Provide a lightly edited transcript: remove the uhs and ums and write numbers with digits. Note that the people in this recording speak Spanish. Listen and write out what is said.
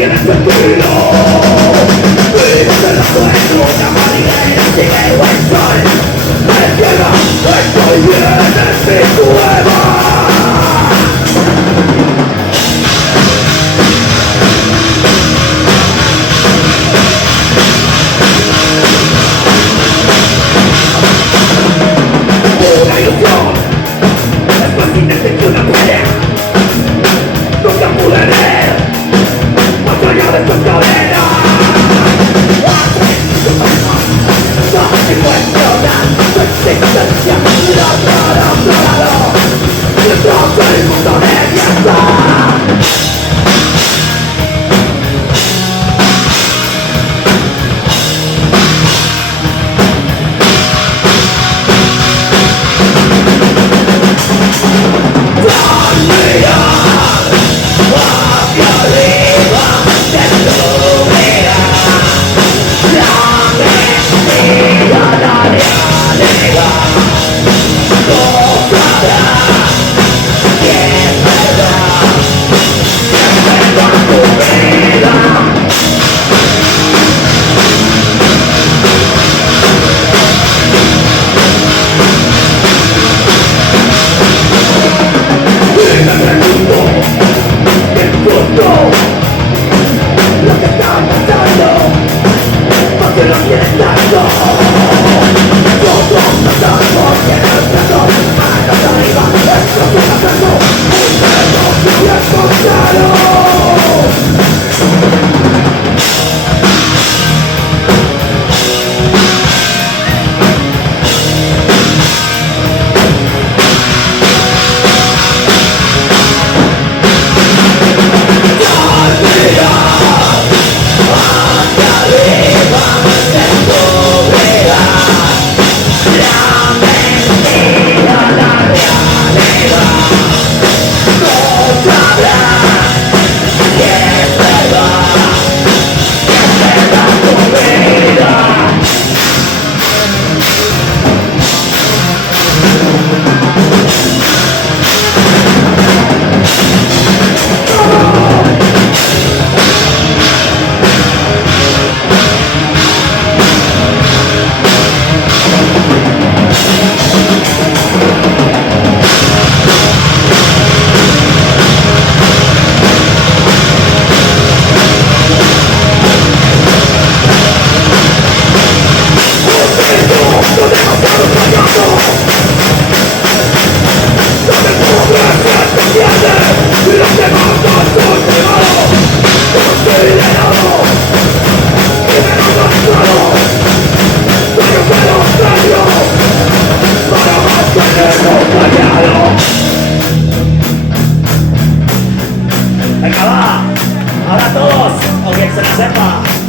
tiene sentido. Vivimos en la sueño, una marinera sigue igual sol. En tierra, estoy bien en mi cueva. Una ilusión es más inerte que una pelea. Nunca pude ver más allá de esta cadena. No se cuestiona tu existencia. Lo otro mientras el mundo regresa. Venga, va, ahora todos, o quien se la sepa.